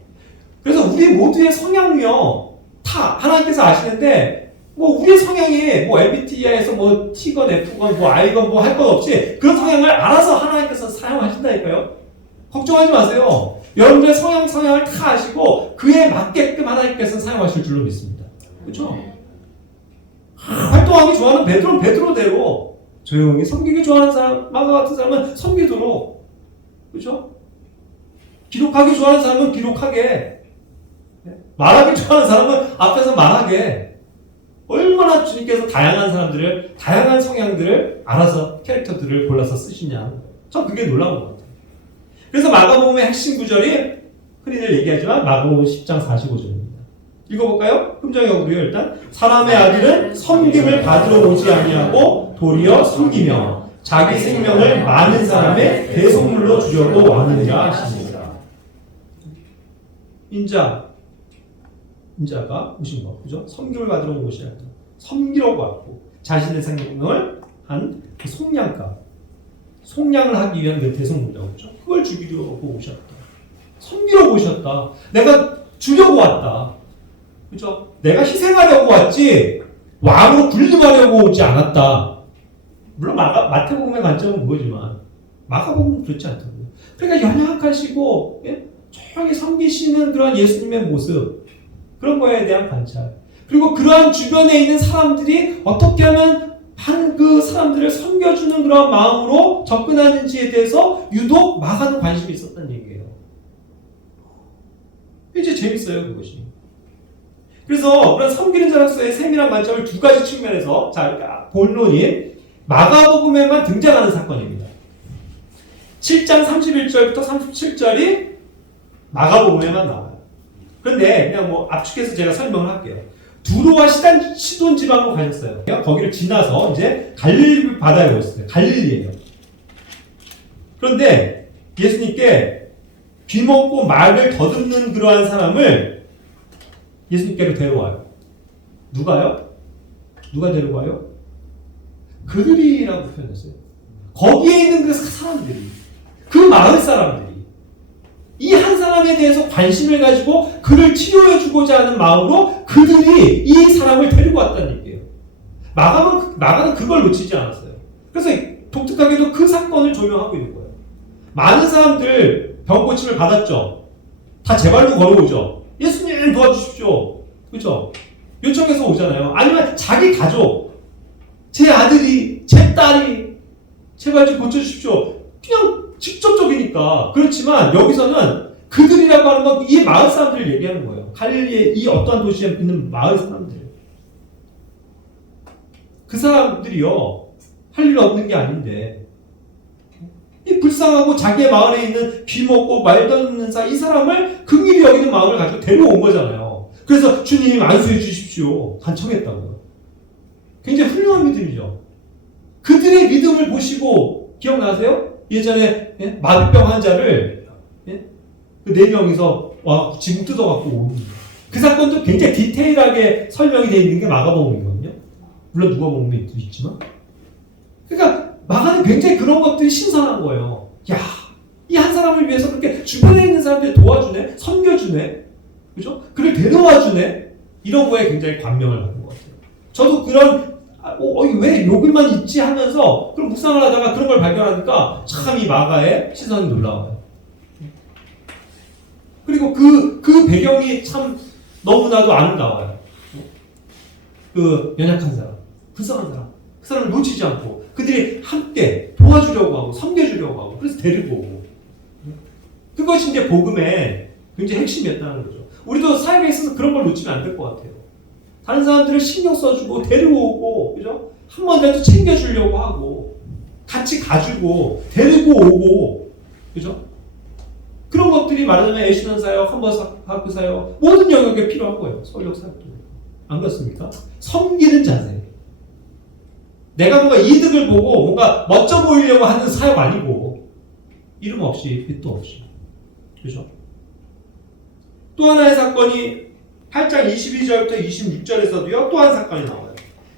그래서 우리 모두의 성향이요. 다 하나님께서 아시는데 뭐 우리의 성향이 뭐 MBTI에서 뭐 T건 F건 뭐 I건 뭐 할 것 없이 그런 성향을 알아서 하나님께서 사용하신다니까요. 걱정하지 마세요. 여러분들의 성향을 다 아시고 그에 맞게끔 하나님께서 사용하실 줄로 믿습니다. 그렇죠? 활동하기 좋아하는 베드로는 베드로대로 조용히 섬기기 좋아하는 사람, 마가 같은 사람은 섬기도록, 그렇죠? 기록하기 좋아하는 사람은 기록하게, 말하기 좋아하는 사람은 앞에서 말하게. 얼마나 주님께서 다양한 사람들을, 다양한 성향들을 알아서 캐릭터들을 골라서 쓰시냐. 전 그게 놀라운 것 같아요. 그래서 마가복음의 핵심 구절이 흔히들 얘기하지만 마가복음 10장 45절입니다. 읽어볼까요? 흠정역으로요. 일단 사람의 아들은 섬김을 받으러 오지 아니하고 도리어 섬기며 자기 생명을 많은 사람의 대속물로 주려고 왔느니라 하십니다. 인자가 오신 거, 그죠? 섬김을 받으러 온 것이 아니라 섬기려고 왔고 자신의 생명을 한 그 속량을 하기 위한 그 대속물이라고 그죠? 그걸 죽이려고 오셨다. 섬기려고 오셨다. 내가 주려고 왔다. 그죠? 내가 희생하려고 왔지 왕으로 군림하려고 오지 않았다. 물론 마태복음의 관점은 그거지만 마가복음은 그렇지 않다고요. 그러니까 연약하시고 조용히 섬기시는 그런 예수님의 모습, 그런 거에 대한 관찰, 그리고 그러한 주변에 있는 사람들이 어떻게 하면 그 사람들을 섬겨주는 그런 마음으로 접근하는지에 대해서 유독 마가는 관심이 있었다는 얘기예요. 이제 재밌어요, 그것이. 그래서 그런 섬기는 자로서의 세밀한 관점을 두 가지 측면에서, 자, 본론인 마가복음에만 등장하는 사건입니다. 7장 31절부터 37절이 마가복음에만 나와요. 그런데 그냥 뭐 압축해서 제가 설명을 할게요. 두로와 시돈 지방으로 가셨어요. 거기를 지나서 이제 갈릴리 바다에 오셨어요. 갈릴리예요. 그런데 예수님께 귀먹고 말을 더듬는 그러한 사람을 예수님께로 데려와요. 누가요? 누가 데려와요? 그들이라고 표현했어요. 거기에 있는 그 사람들이, 그 마을 사람들이 이 한 사람에 대해서 관심을 가지고 그를 치료해주고자 하는 마음으로 그들이 이 사람을 데리고 왔다는 얘기예요. 마가는 그걸 놓치지 않았어요. 그래서 독특하게도 그 사건을 조명하고 있는 거예요. 많은 사람들 병 고침을 받았죠. 다 제 발로 걸어오죠. 예수님 도와주십시오. 그렇죠? 요청해서 오잖아요. 아니면 자기 가족, 제 아들이, 제 딸이 제발 좀 고쳐주십시오. 그냥 직접적이니까. 그렇지만 여기서는 그들이라고 하는 건 이 마을 사람들을 얘기하는 거예요. 갈릴리의 이 어떠한 도시에 있는 마을 사람들. 그 사람들이요, 할 일 없는 게 아닌데 이 불쌍하고 자기의 마을에 있는 귀먹고 말 듣는 이 사람을 긍휼히 여기는 마음을 가지고 데려온 거잖아요. 그래서 주님 안수해 주십시오. 간청했다고요. 굉장히 훌륭한 믿음이죠. 그들의 믿음을 보시고 기억나세요? 예전에 마비병 환자를 그 4명이서 와 지금 뜯어갖고 오는 그 사건도 굉장히 디테일하게 설명이 되어 있는 게 마가복음이거든요. 물론 누가복음도 있지만, 그러니까 마가는 굉장히 그런 것들이 신선한 거예요. 야, 이 한 사람을 위해서 그렇게 주변에 있는 사람들이 도와주네, 섬겨주네, 그죠? 그를 데려와주네. 이런 거에 굉장히 감명을 받는 것 같아요. 저도 그런 왜 여기만 있지 하면서 그런 묵상을 하다가 그런 걸 발견하니까 참 이 마가의 시선이 놀라워요. 그리고 그 배경이 참 너무나도 아름다워요. 그 연약한 사람, 불쌍한 사람, 그 사람을 놓치지 않고 그들이 함께 도와주려고 하고 섬겨주려고 하고 그래서 데리고 오고, 그것이 이제 복음의 굉장히 핵심이었다는 거죠. 우리도 삶에 있어서 그런 걸 놓치면 안 될 것 같아요. 다른 사람들을 신경 써주고 데리고 오고, 그죠? 한 번이라도 챙겨주려고 하고, 같이 가지고 데리고 오고, 그죠? 그런 것들이 말하자면 애신원 사역, 한번학교 사역, 모든 영역에 필요한 거예요. 서울역 사역도. 안 그렇습니까? 섬기는 자세. 내가 뭔가 이득을 보고 뭔가 멋져 보이려고 하는 사역 아니고, 이름 없이, 빛도 없이. 그죠? 또 하나의 사건이 8장 22절부터 26절에서도요, 또 한 사건이 나와요.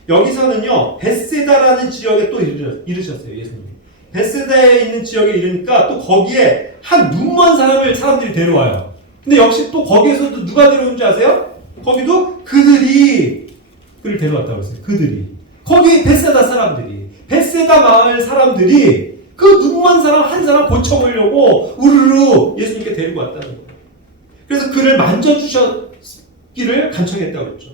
여기서는요, 베세다라는 지역에 또 이르셨어요, 예수님이. 베세다에 있는 지역에 이르니까 또 거기에 한 눈먼 사람들이 데려와요. 근데 역시 또 거기에서도 누가 데려온지 아세요? 거기도 그들이 그를 데려왔다고 했어요. 그들이. 거기 베세다 사람들이. 베세다 마을 사람들이 그 눈먼 사람 한 사람 고쳐보려고 우르르 예수님께 데리고 왔다는 거예요. 그래서 그를 만져주셨기를 간청했다고 그랬죠.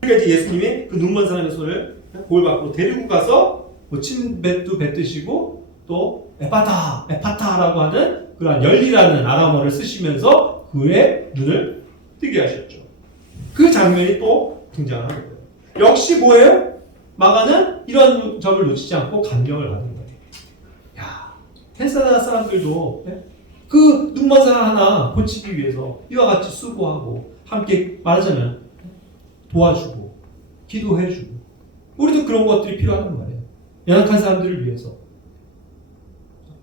그러니까 이제 예수님이 그 눈먼 사람의 손을 볼 밖으로 데리고 가서 뭐 침뱉도 뱉으시고 또 에파타라고 하는 그러한 열리라는 아람어를 쓰시면서 그의 눈을 뜨게 하셨죠. 그 장면이 또 등장하는 거예요. 역시 뭐예요? 마가는 이런 점을 놓치지 않고 감명을 받은 거예요. 야, 베세다 사람들도 그 눈먼 사람 하나 고치기 위해서 이와 같이 수고하고 함께 말하자면 도와주고 기도해주고 우리도 그런 것들이 필요하단 말이에요. 연약한 사람들을 위해서,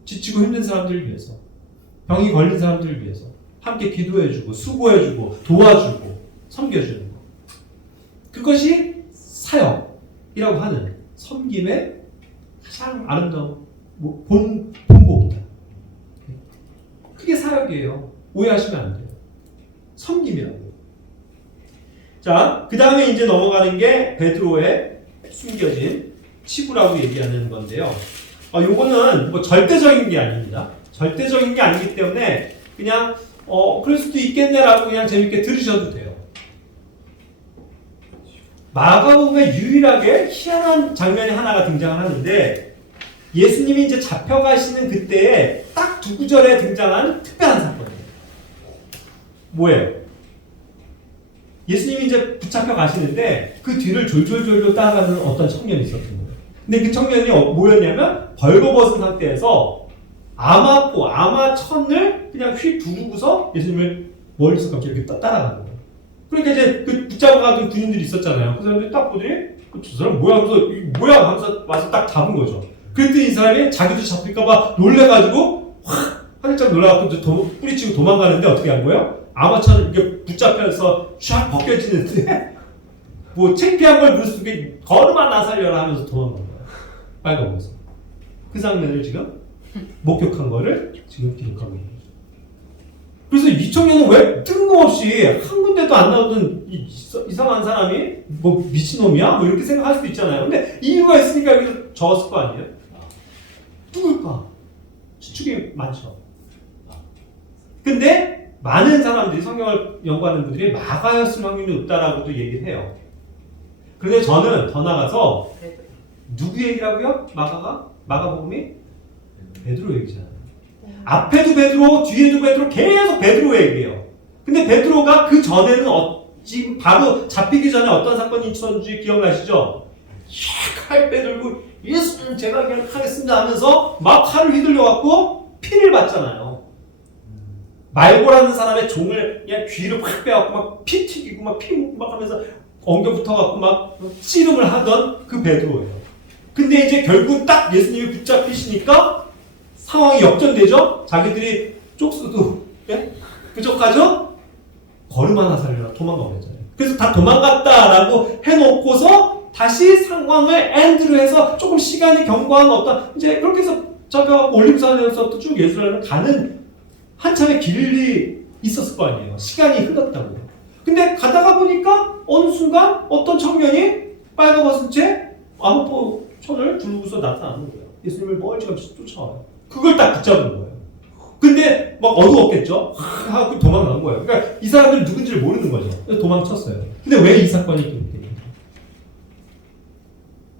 지치고 힘든 사람들을 위해서, 병이 걸린 사람들을 위해서 함께 기도해주고 수고해주고 도와주고 섬겨주는 것. 그것이 사역이라고 하는 섬김의 가장 아름다운 본보입니다. 그게 사역이에요. 오해하시면 안 돼요. 섬김이라고. 자, 그 다음에 이제 넘어가는 게 베드로의 숨겨진 치부라고 얘기하는 건데요. 요거는 뭐 절대적인 게 아닙니다. 절대적인 게 아니기 때문에 그냥 그럴 수도 있겠네라고 그냥 재밌게 들으셔도 돼요. 마가복음에 유일하게 희한한 장면이 하나가 등장을 하는데 예수님이 이제 잡혀가시는 그때에 딱 두 구절에 등장한 특별한 사건이에요. 뭐예요? 예수님이 이제 붙잡혀 가시는데 그 뒤를 졸졸졸졸 따라가는 어떤 청년이 있었던 거예요. 근데 그 청년이 뭐였냐면 벌거벗은 상태에서 아마천을 그냥 휙 두르고서 예수님을 멀리서 갑자기 이렇게 따라가는 거예요. 그러니까 이제 그 붙잡아가던 군인들이 있었잖아요. 그 사람들이 딱 보더니 저 사람 뭐야 하면서 뭐야 하면서 와서 딱 잡은 거죠. 그랬더니 이 사람이 자기도 잡힐까봐 놀래가지고 확 활짝 놀라갖고 뿌리치고 도망가는데 어떻게 한 거예요? 아마천 이게 붙잡혀서 쫙 벗겨지는데 뭐 창피한 걸 무릅쓰게 걸음아 나 살려라 하면서 도망간 거예요. 빨간옷. 그 장면을 지금 목격한 거를 지금 기록하고 있는 거죠. 그래서 이 청년은 왜 뜬금없이 한 군데도 안 나오던 이상한 사람이 뭐 미친놈이야? 뭐 이렇게 생각할 수도 있잖아요. 근데 이유가 있으니까 여기서 적었을 거 아니에요? 누굴까? 추측이 많죠. 근데 많은 사람들이 성경을 연구하는 분들이 마가였을 확률이 높다라고도 얘기를 해요. 그런데 저는 더 나가서 누구 얘기라고요? 마가복음이? 베드로 얘기잖아요. 앞에도 베드로, 뒤에도 베드로, 계속 베드로 얘기해요. 근데 베드로가 그 전에는 지금 바로 잡히기 전에 어떤 사건이 있었는지 기억나시죠? 칼 빼들고 예수님 제가 그냥 하겠습니다 하면서 막 칼을 휘둘려갖고 피를 봤잖아요. 말고라는 사람의 종을 그냥 귀를 확 빼갖고 막 피 튀기고 막 피 묻고 막 하면서 엉겨 붙어갖고 막 씨름을 하던 그 베드로예요. 근데 이제 결국 딱 예수님이 붙잡히시니까 상황이 역전되죠? 자기들이 쪽수도 부족하죠? 걸음 하나 살려라 도망가 버렸잖아요. 그래서 다 도망갔다라고 해놓고서 다시 상황을 엔드로 해서 조금 시간이 경과한 어떤 이제 그렇게 해서 잡혀갖고 올림산에서부터 쭉 예루살렘을 가는 한참의 길이 있었을 거 아니에요. 시간이 흘렀다고요. 근데 가다가 보니까 어느 순간 어떤 청년이 빨가벗은 채 아무포천을 두르고서 나타나는 거예요. 예수님을 멀찌감치 쫓아와요. 그걸 딱 붙잡은 거예요. 근데 막 어두웠겠죠? 하고 도망간 거예요. 그러니까 이 사람들은 누군지를 모르는 거죠. 그래서 도망쳤어요. 근데 왜 이 사건이 기록됩니까?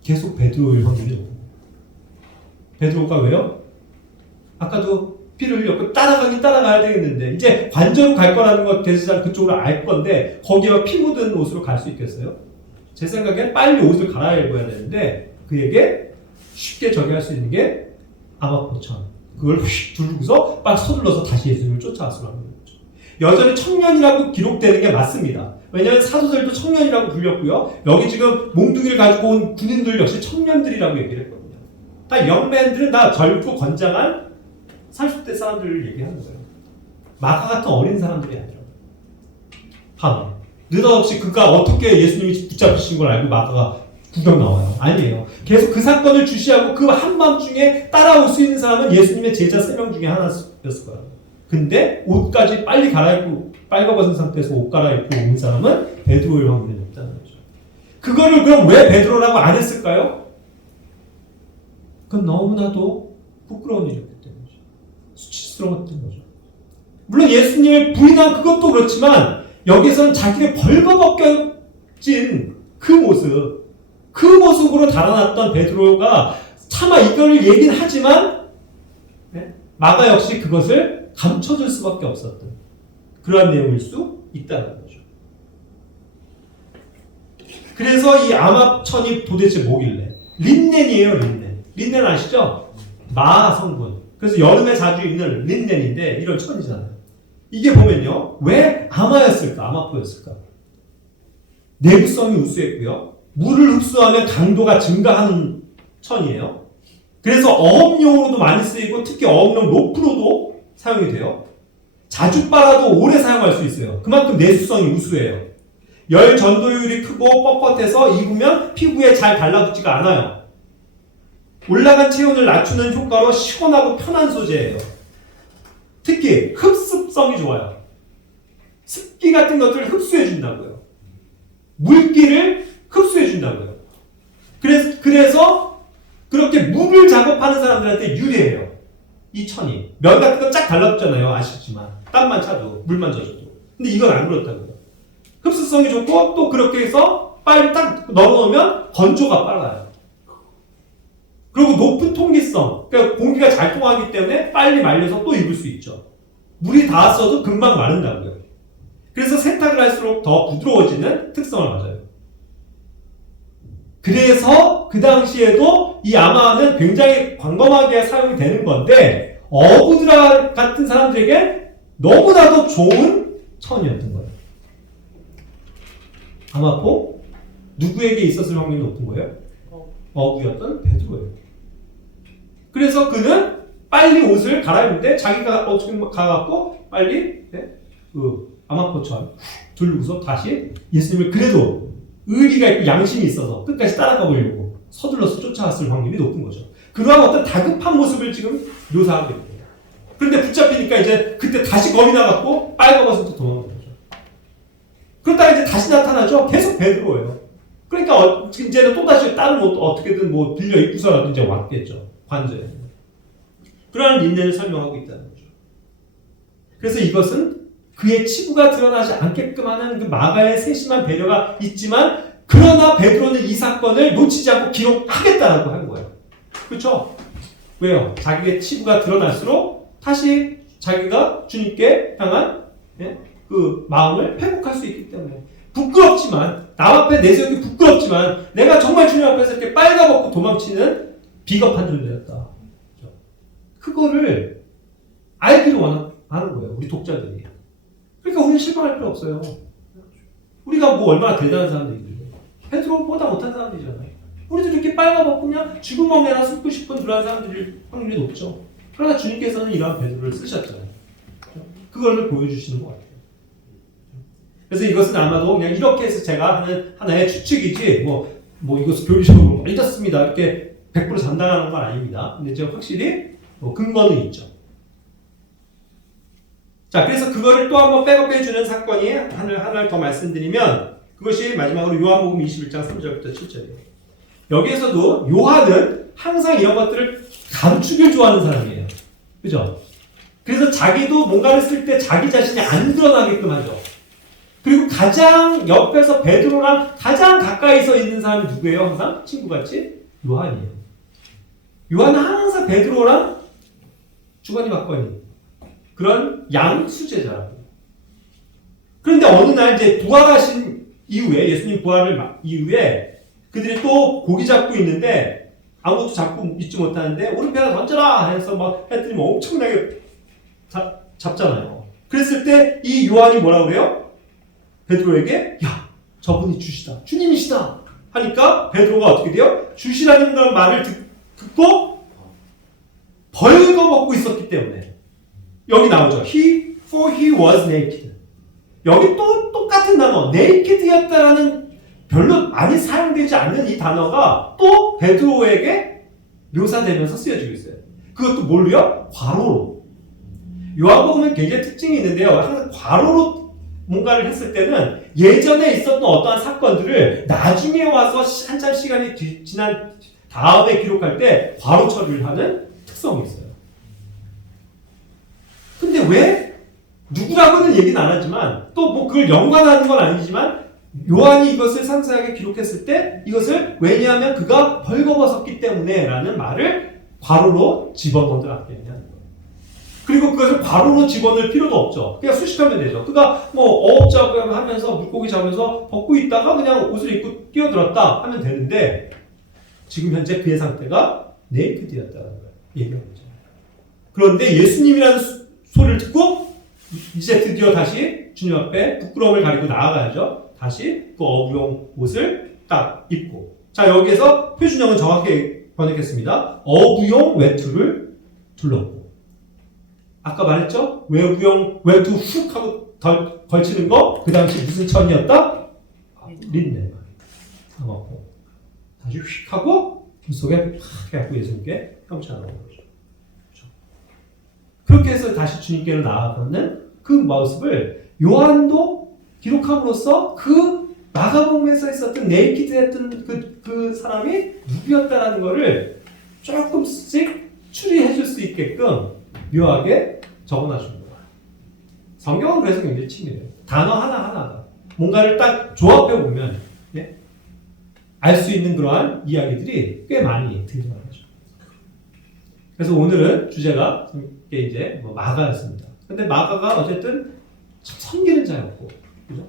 계속 베드로일 확률이 높고. 베드로가 왜요? 아까도 피를 흘렸고 따라가긴 따라가야 되겠는데 이제 관저로 갈 거라는 것 대제사장 그쪽으로 알 건데 거기에 피 묻은 옷으로 갈 수 있겠어요? 제 생각엔 빨리 옷을 갈아입어야 되는데 그에게 쉽게 저기 할 수 있는 게 아마포천. 그걸 휙 두르고서 막 서둘러서 다시 예수님을 쫓아왔으라는 거죠. 여전히 청년이라고 기록되는 게 맞습니다. 왜냐하면 사도들도 청년이라고 불렸고요. 여기 지금 몽둥이를 가지고 온 군인들 역시 청년들이라고 얘기를 했거든요. 다 영맨들은 다 젊고 건장한 30대 사람들을 얘기하는 거예요. 마가 같은 어린 사람들이 아니라. 밤에 느닷없이 그가 어떻게 예수님이 붙잡히신 걸 알고 마가가 구경 나와요. 아니에요. 계속 그 사건을 주시하고 그 한밤중에 따라올 수 있는 사람은 예수님의 제자 3명 중에 하나였을 거예요. 근데 옷까지 빨리 갈아입고 빨가벗은 상태에서 옷 갈아입고 온 사람은 베드로일 확률이 높다는 거죠. 그거를 그럼 왜 베드로라고 안 했을까요? 그건 너무나도 부끄러운 일이었기 때문이죠. 수치스러웠던 거죠. 물론 예수님을 부인한 그것도 그렇지만 여기서는 자기를 벌거벗겨진 그 모습으로 달아났던 베드로가 차마 이걸 얘기는 하지만 마가 역시 그것을 감춰줄 수밖에 없었던 그러한 내용일 수 있다는 거죠. 그래서 이 암합천이 도대체 뭐길래? 린넨이에요, 린넨. 린넨 아시죠? 마 성분. 그래서 여름에 자주 입는 린넨인데 이런 천이잖아요. 이게 보면요. 왜 아마포였을까? 내구성이 우수했고요. 물을 흡수하면 강도가 증가하는 천이에요. 그래서 어업용으로도 많이 쓰이고 특히 어업용 로프로도 사용이 돼요. 자주 빨아도 오래 사용할 수 있어요. 그만큼 내수성이 우수해요. 열 전도율이 크고 뻣뻣해서 입으면 피부에 잘 달라붙지가 않아요. 올라간 체온을 낮추는 효과로 시원하고 편한 소재예요. 특히 흡습성이 좋아요. 습기 같은 것들을 흡수해준다고요. 물기를 흡수해준다고요. 그래서 그렇게 물을 작업하는 사람들한테 유리해요. 이 천이. 면 같은 거 쫙 달라붙잖아요. 아시지만. 땀만 차도, 물만 젖어도. 근데 이건 안 그렇다고요. 흡수성이 좋고 또 그렇게 해서 빨리 딱 넣어놓으면 건조가 빨라요. 그리고 높은 통기성. 그러니까 공기가 잘 통하기 때문에 빨리 말려서 또 입을 수 있죠. 물이 닿았어도 금방 마른다고요. 그래서 세탁을 할수록 더 부드러워지는 특성을 가져요. 그래서 그 당시에도 이 아마는 굉장히 광범하게 사용이 되는 건데 어부들 같은 사람들에게 너무나도 좋은 천이었던 거예요. 아마포? 누구에게 있었을 확률이 높은 거예요? 어부였던 베드로예요. 그래서 그는 빨리 옷을 갈아입는데 자기가 어떻게 가갖고 빨리 그 아마포천 들고서 다시 예수님을 그래도 의리가 있고 양심이 있어서 끝까지 따라가 보려고 서둘러서 쫓아왔을 확률이 높은 거죠. 그러한 어떤 다급한 모습을 지금 묘사하고 있는 거예요. 그런데 붙잡히니까 이제 그때 다시 겁이 나갖고 빨가벗어서 도망간 거죠. 그러다가 이제 다시 나타나죠. 계속 베드로예요. 그러니까 이제는 또다시 다른 옷 어떻게든 뭐 빌려 입고서라도 이제 왔겠죠. 관저에. 그러한 린넨을 설명하고 있다는 거죠. 그래서 이것은 그의 치부가 드러나지 않게끔 하는 그 마가의 세심한 배려가 있지만 그러나 베드로는 이 사건을 놓치지 않고 기록하겠다라고 한 거예요. 그렇죠? 왜요? 자기의 치부가 드러날수록 다시 자기가 주님께 향한 그 마음을 회복할 수 있기 때문에 부끄럽지만 남 앞에 내세우기 부끄럽지만 내가 정말 주님 앞에서 이렇게 빨가벗고 도망치는 비겁한 존재였다. 그거를 알기를 원하는 거예요. 우리 독자들이. 그러니까 우리는 실망할 필요 없어요. 우리가 뭐 얼마나 대단한 사람들인데 베드로보다 못한 사람들이잖아요. 우리도 이렇게 빨가벗고 그냥 쥐구멍에나 숨고 싶은 그런 사람들일 확률이 높죠. 그러나 주님께서는 이러한 베드로를 쓰셨잖아요. 그걸 보여주시는 것 같아요. 그래서 이것은 아마도 그냥 이렇게 해서 제가 하는 하나의 추측이지 뭐 이것을 교리적으로 믿었습니다. 이렇게 100% 장담하는 건 아닙니다. 근데 제가 확실히 근거는 있죠. 자, 그래서 그거를 또 한번 백업해주는 사건이 하나를 더 말씀드리면 그것이 마지막으로 요한복음 21장 3절부터 7절이에요. 여기에서도 요한은 항상 이런 것들을 감추길 좋아하는 사람이에요. 그죠? 그래서 자기도 뭔가를 쓸 때 자기 자신이 안 드러나게끔 하죠. 그리고 가장 옆에서 베드로랑 가장 가까이서 있는 사람이 누구예요? 항상 친구같이? 요한이에요. 요한은 항상 베드로랑 주거니 받거니 그런 양수제자라고. 그런데 어느 날 이제 부활하신 이후에 예수님 부활을 이후에 그들이 또 고기 잡고 있는데 아무것도 잡고 있지 못하는데 오른편에 던져라 해서 막 했더니 뭐 엄청나게 잡잖아요. 그랬을 때 이 요한이 뭐라고 그래요? 베드로에게 야 저분이 주시다 주님이시다 하니까 베드로가 어떻게 돼요? 주시라는 그런 말을 듣고 벌거벗고 있었기 때문에 여기 나오죠. For he was naked. 여기 또 똑같은 단어 naked였다라는 별로 많이 사용되지 않는 이 단어가 또 베드로에게 묘사되면서 쓰여지고 있어요. 그것도 뭘로요? 괄호로. 요한복음은 굉장히 특징이 있는데요. 항상 괄호로 뭔가를 했을 때는 예전에 있었던 어떠한 사건들을 나중에 와서 한참 시간이 지난 다음에 기록할 때 괄호 처리를 하는 특성이 있어요. 근데 왜? 누구라고는 얘기는 안 하지만 또 뭐 그걸 연관하는 건 아니지만 요한이 이것을 상세하게 기록했을 때 이것을 왜냐하면 그가 벌거벗었기 때문에 라는 말을 괄호로 집어넣으라고 하는 거예요. 그리고 그것을 괄호로 집어넣을 필요도 없죠. 그냥 수식하면 되죠. 그가 뭐 어업작업 하면서 물고기 잡으면서 벗고 있다가 그냥 옷을 입고 뛰어들었다 하면 되는데 지금 현재 그의 상태가 네이키드였다는 걸 얘기하는 거죠. 그런데 예수님이라는 소리를 듣고 이제 드디어 다시 주님 앞에 부끄러움을 가리고 나아가야죠. 다시 그 어부용 옷을 딱 입고. 자, 여기에서 표준형은 정확히 번역했습니다. 어부용 외투를 둘렀고. 아까 말했죠? 외투 훅 하고 걸치는 거, 그 당시 무슨 천이었다? 린넨. 담았고. 다시 휙 하고, 그 속에 팍 해갖고 예수님께 형찬하는 거죠. 그렇죠? 그렇게 해서 다시 주님께로 나아가는 그 모습을 요한도 기록함으로써 그 마가복음에서 있었던 네이키드했던 그 사람이 누구였다라는 것을 조금씩 추리해 줄 수 있게끔 묘하게 적어놔 준 거예요. 성경은 그래서 굉장히 친밀해요. 단어 하나하나가 뭔가를 딱 조합해 보면 네? 알 수 있는 그러한 이야기들이 꽤 많이 등장하죠. 그래서 오늘은 주제가 이제 마가였습니다. 근데 마가가 어쨌든 참 섬기는 자였고, 그죠?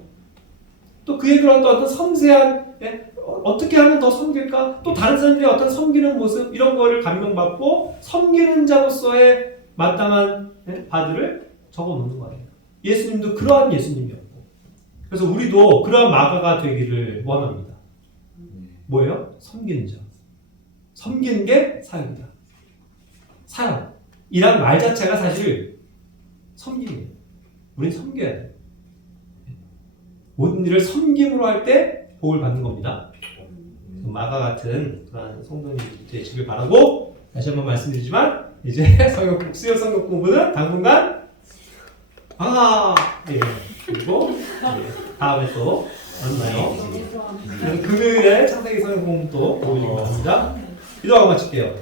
또 그의 그런 또 어떤 섬세한, 예? 어떻게 하면 더 섬길까? 또 다른 사람들이 어떤 섬기는 모습, 이런 거를 감명받고 섬기는 자로서의 마땅한 예? 바들을 적어 놓는 거예요. 예수님도 그러한 예수님이었고. 그래서 우리도 그러한 마가가 되기를 원합니다. 뭐예요? 섬기는 자. 섬기는 게 사역이다. 사역. 이란 말 자체가 사실 섬김이에요. 우린 섬겨야 돼요. 모든 일을 섬김으로 할 때 복을 받는 겁니다. 마가 같은 그런 성도님이 되시길 바라고 다시 한번 말씀드리지만 이제 수요 성경 공부는 당분간 예. 그리고 다음에 또 만나요. 금요일에 창세기 성경 공부 또 보여주기 바랍니다. 기도하고 마칠게요.